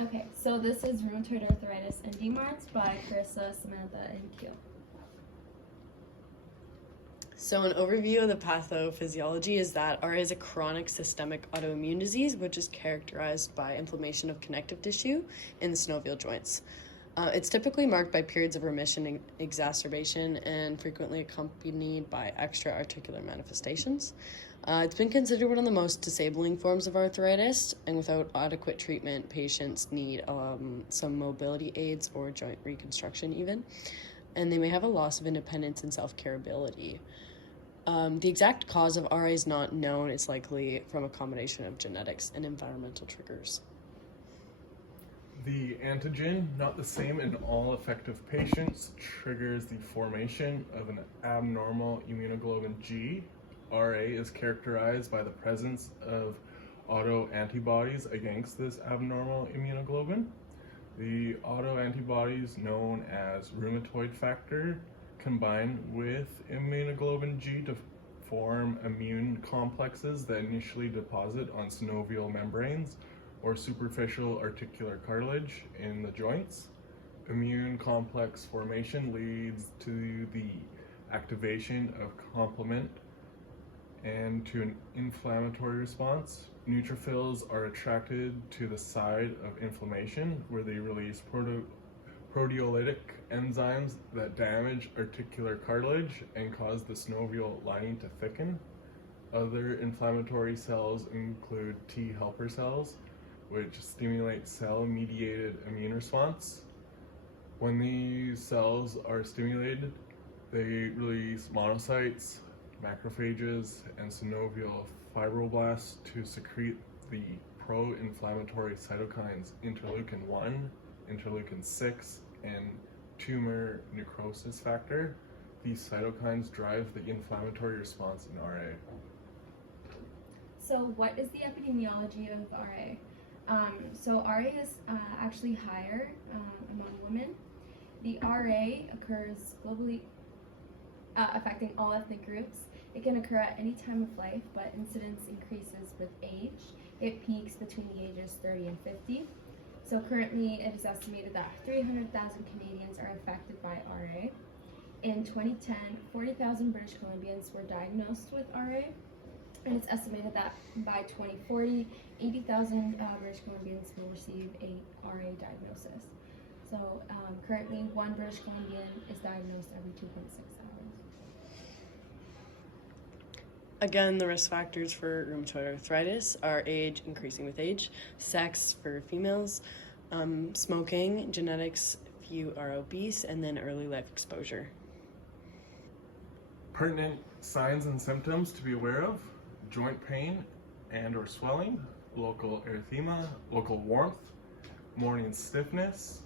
Okay, so this is Rheumatoid Arthritis and DMARDs by Carissa, Samantha, and Keel. So an overview of the pathophysiology is that RA is a chronic systemic autoimmune disease, which is characterized by inflammation of connective tissue in the synovial joints. It's typically marked by periods of remission and exacerbation and frequently accompanied by extra-articular manifestations. It's been considered one of the most disabling forms of arthritis, and without adequate treatment, patients need some mobility aids or joint reconstruction even, and they may have a loss of independence and self-care ability. The exact cause of RA is not known. It's likely from a combination of genetics and environmental triggers. The antigen, not the same in all affected patients, triggers the formation of an abnormal immunoglobulin G. RA is characterized by the presence of autoantibodies against this abnormal immunoglobulin. The autoantibodies, known as rheumatoid factor, combine with immunoglobulin G to form immune complexes that initially deposit on synovial membranes or superficial articular cartilage in the joints. Immune complex formation leads to the activation of complement and to an inflammatory response. Neutrophils are attracted to the side of inflammation where they release proteolytic enzymes that damage articular cartilage and cause the synovial lining to thicken. Other inflammatory cells include T helper cells, which stimulate cell-mediated immune response. When these cells are stimulated, they release monocytes, macrophages, and synovial fibroblasts to secrete the pro-inflammatory cytokines interleukin-1, interleukin-6, and tumor necrosis factor. These cytokines drive the inflammatory response in RA. So what is the epidemiology of RA? So RA is actually higher among women. The RA occurs globally, affecting all ethnic groups. It can occur at any time of life, but incidence increases with age. It peaks between the ages 30 and 50. So currently it is estimated that 300,000 Canadians are affected by RA. In 2010, 40,000 British Columbians were diagnosed with RA. And it's estimated that by 2040, 80,000 British Columbians will receive a RA diagnosis. So currently, one British Columbian is diagnosed every 2.6 hours. Again, the risk factors for rheumatoid arthritis are age, increasing with age, sex for females, smoking, genetics, if you are obese, and then early life exposure. Pertinent signs and symptoms to be aware of: joint pain and or swelling, local erythema, local warmth, morning stiffness,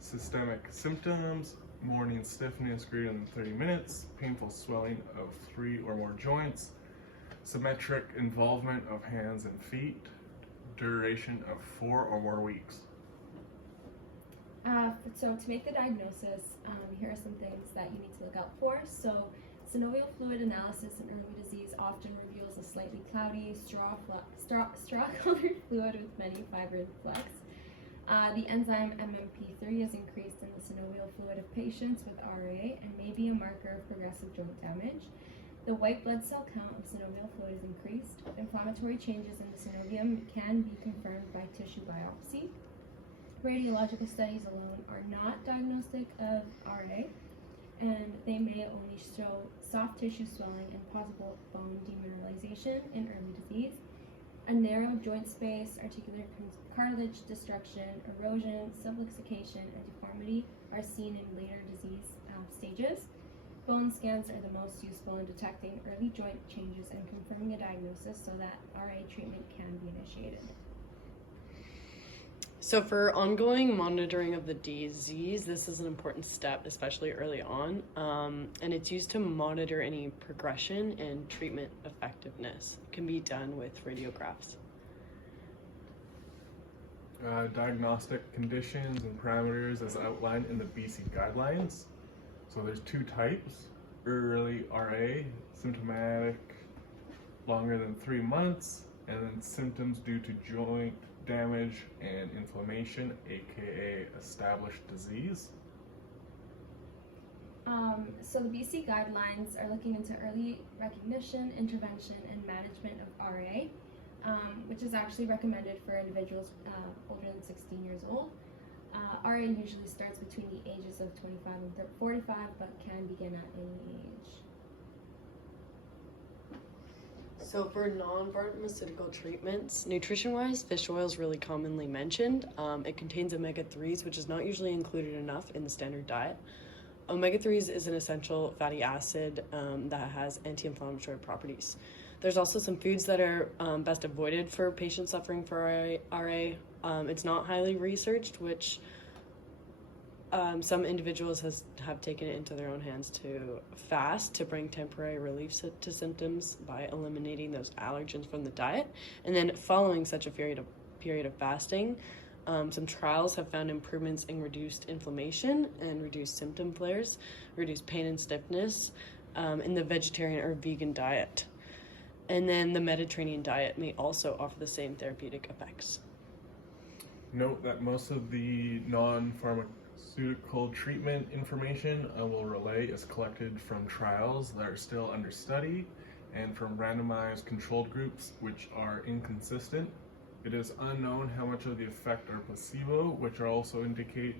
systemic symptoms, morning stiffness greater than 30 minutes, painful swelling of 3 or more joints, symmetric involvement of hands and feet, duration of 4 or more weeks. So to make the diagnosis, here are some things that you need to look out for. So synovial fluid analysis in early disease often reveals a slightly cloudy, straw-colored fluid with many fibrin flux. The enzyme MMP3 is increased in the synovial fluid of patients with RA and may be a marker of progressive joint damage. The white blood cell count of synovial fluid is increased. Inflammatory changes in the synovium can be confirmed by tissue biopsy. Radiological studies alone are not diagnostic of RA, and they may only show soft tissue swelling and possible bone demineralization in early disease. A narrow joint space, articular cartilage destruction, erosion, subluxation, and deformity are seen in later disease stages. Bone scans are the most useful in detecting early joint changes and confirming a diagnosis so that RA treatment can be initiated. So for ongoing monitoring of the disease, this is an important step, especially early on, and it's used to monitor any progression and treatment effectiveness. It can be done with radiographs. Diagnostic conditions and parameters as outlined in the BC guidelines. So there's 2 types: early RA, symptomatic longer than 3 months, and then symptoms due to joint damage and inflammation, aka established disease. So the BC guidelines are looking into early recognition, intervention, and management of RA, which is actually recommended for individuals older than 16 years old. RA usually starts between the ages of 25 and 45, but can begin at any age. So for non-pharmaceutical treatments, nutrition-wise, fish oil is really commonly mentioned. It contains omega-3s, which is not usually included enough in the standard diet. Omega-3s is an essential fatty acid that has anti-inflammatory properties. There's also some foods that are best avoided for patients suffering from RA. It's not highly researched, which some individuals have taken it into their own hands to fast to bring temporary relief to symptoms by eliminating those allergens from the diet. And then following such a period of fasting, some trials have found improvements in reduced inflammation and reduced symptom flares, reduced pain and stiffness in the vegetarian or vegan diet. And then the Mediterranean diet may also offer the same therapeutic effects. Note that most of the non-pharmaceutical treatment information I will relay is collected from trials that are still under study and from randomized controlled groups which are inconsistent. It is unknown how much of the effect are placebo, which are also indicate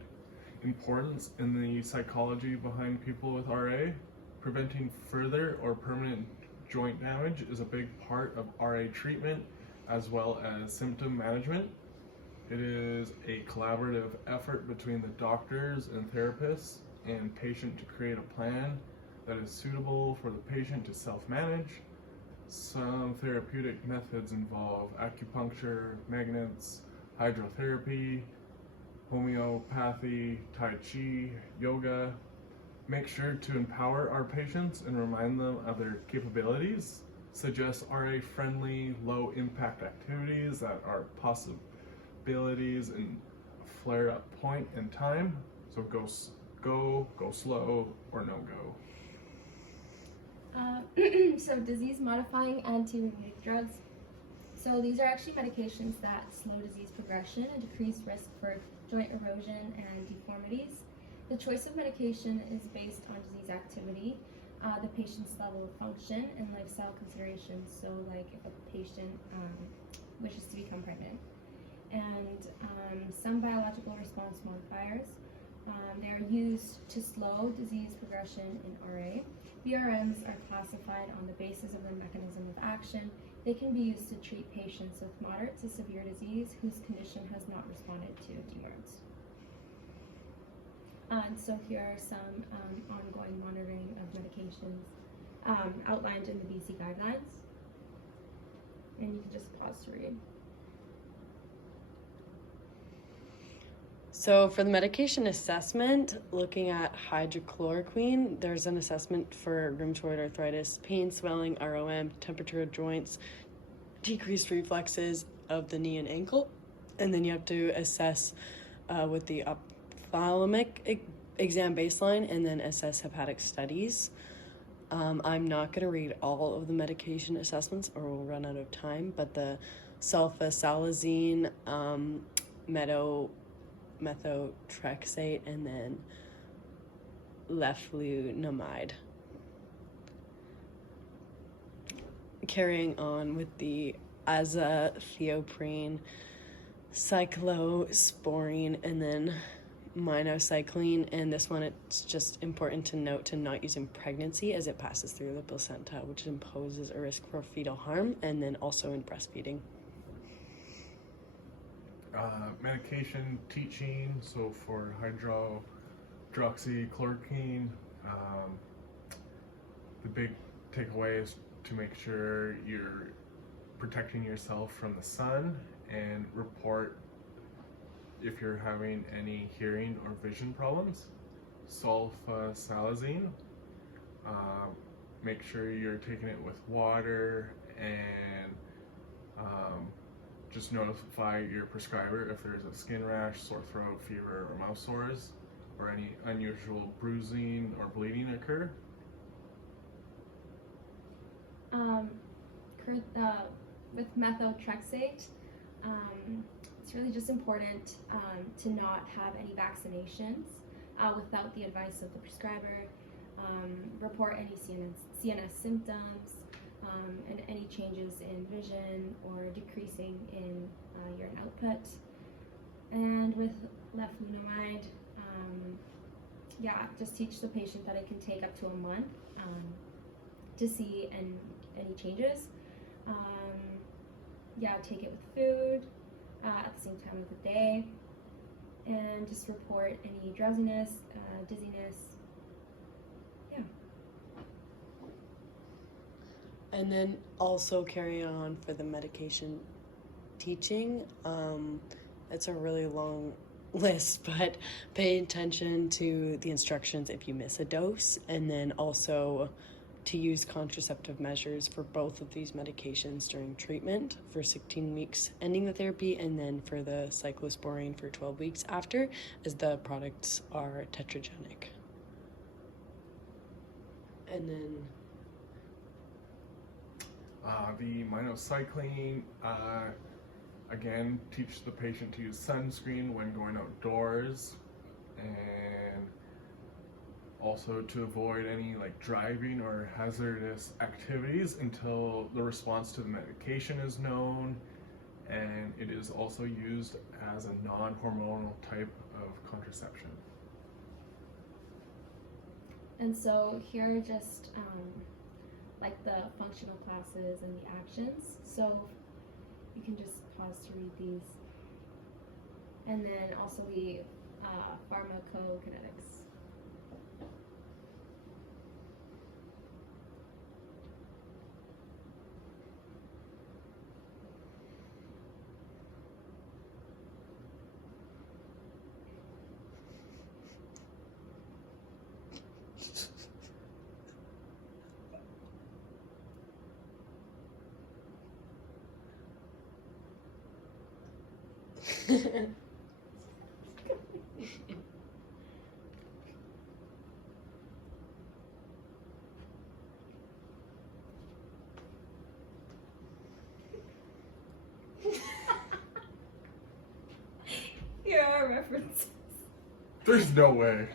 importance in the psychology behind people with RA. Preventing further or permanent joint damage is a big part of RA treatment as well as symptom management. It is a collaborative effort between the doctors and therapists and patient to create a plan that is suitable for the patient to self-manage. Some therapeutic methods involve acupuncture, magnets, hydrotherapy, homeopathy, tai chi, yoga. Make sure to empower our patients and remind them of their capabilities. Suggest RA-friendly, low-impact activities that are possibilities in a flare-up point in time. So go slow, or no go. So disease-modifying anti-rheumatic drugs. So these are actually medications that slow disease progression and decrease risk for joint erosion and deformities. The choice of medication is based on disease activity, the patient's level of function, and lifestyle considerations. So like if a patient wishes to become pregnant. And some biological response modifiers. They are used to slow disease progression in RA. BRMs are classified on the basis of their mechanism of action. They can be used to treat patients with moderate to severe disease whose condition has not responded to DMARDs. And so here are some ongoing monitoring of medications outlined in the BC guidelines. And you can just pause to read. So for the medication assessment, looking at hydrochloroquine, there's an assessment for rheumatoid arthritis, pain, swelling, ROM, temperature of joints, decreased reflexes of the knee and ankle. And then you have to assess with the ophthalmic exam baseline and then assess hepatic studies. I'm not going to read all of the medication assessments or we'll run out of time, but the sulfasalazine, methotrexate, and then leflunomide. Carrying on with the azathioprine, cyclosporine, and then minocycline. And this one, it's just important to note to not use in pregnancy as it passes through the placenta, which imposes a risk for fetal harm, and then also in breastfeeding. Medication teaching, so for hydroxychloroquine, the big takeaway is to make sure you're protecting yourself from the sun and report if you're having any hearing or vision problems. Sulfasalazine, make sure you're taking it with water and just notify your prescriber if there's a skin rash, sore throat, fever, or mouth sores, or any unusual bruising or bleeding occur. With methotrexate, it's really just important to not have any vaccinations without the advice of the prescriber. Report any CNS symptoms and any changes in vision or decreasing in urine output. And with leflunomide, just teach the patient that it can take up to a month to see any changes. Take it with food at the same time of the day, and just report any drowsiness, dizziness. And then also carry on for the medication teaching. It's a really long list, but pay attention to the instructions if you miss a dose, and then also to use contraceptive measures for both of these medications during treatment for 16 weeks ending the therapy, and then for the cyclosporine for 12 weeks after, as the products are tetragenic. And then the minocycline, again, teach the patient to use sunscreen when going outdoors, and also to avoid any driving or hazardous activities until the response to the medication is known. And it is also used as a non-hormonal type of contraception. And so here are just the functional classes and the actions. So you can just pause to read these. And then also the pharmacokinetics. Here are references. There's no way.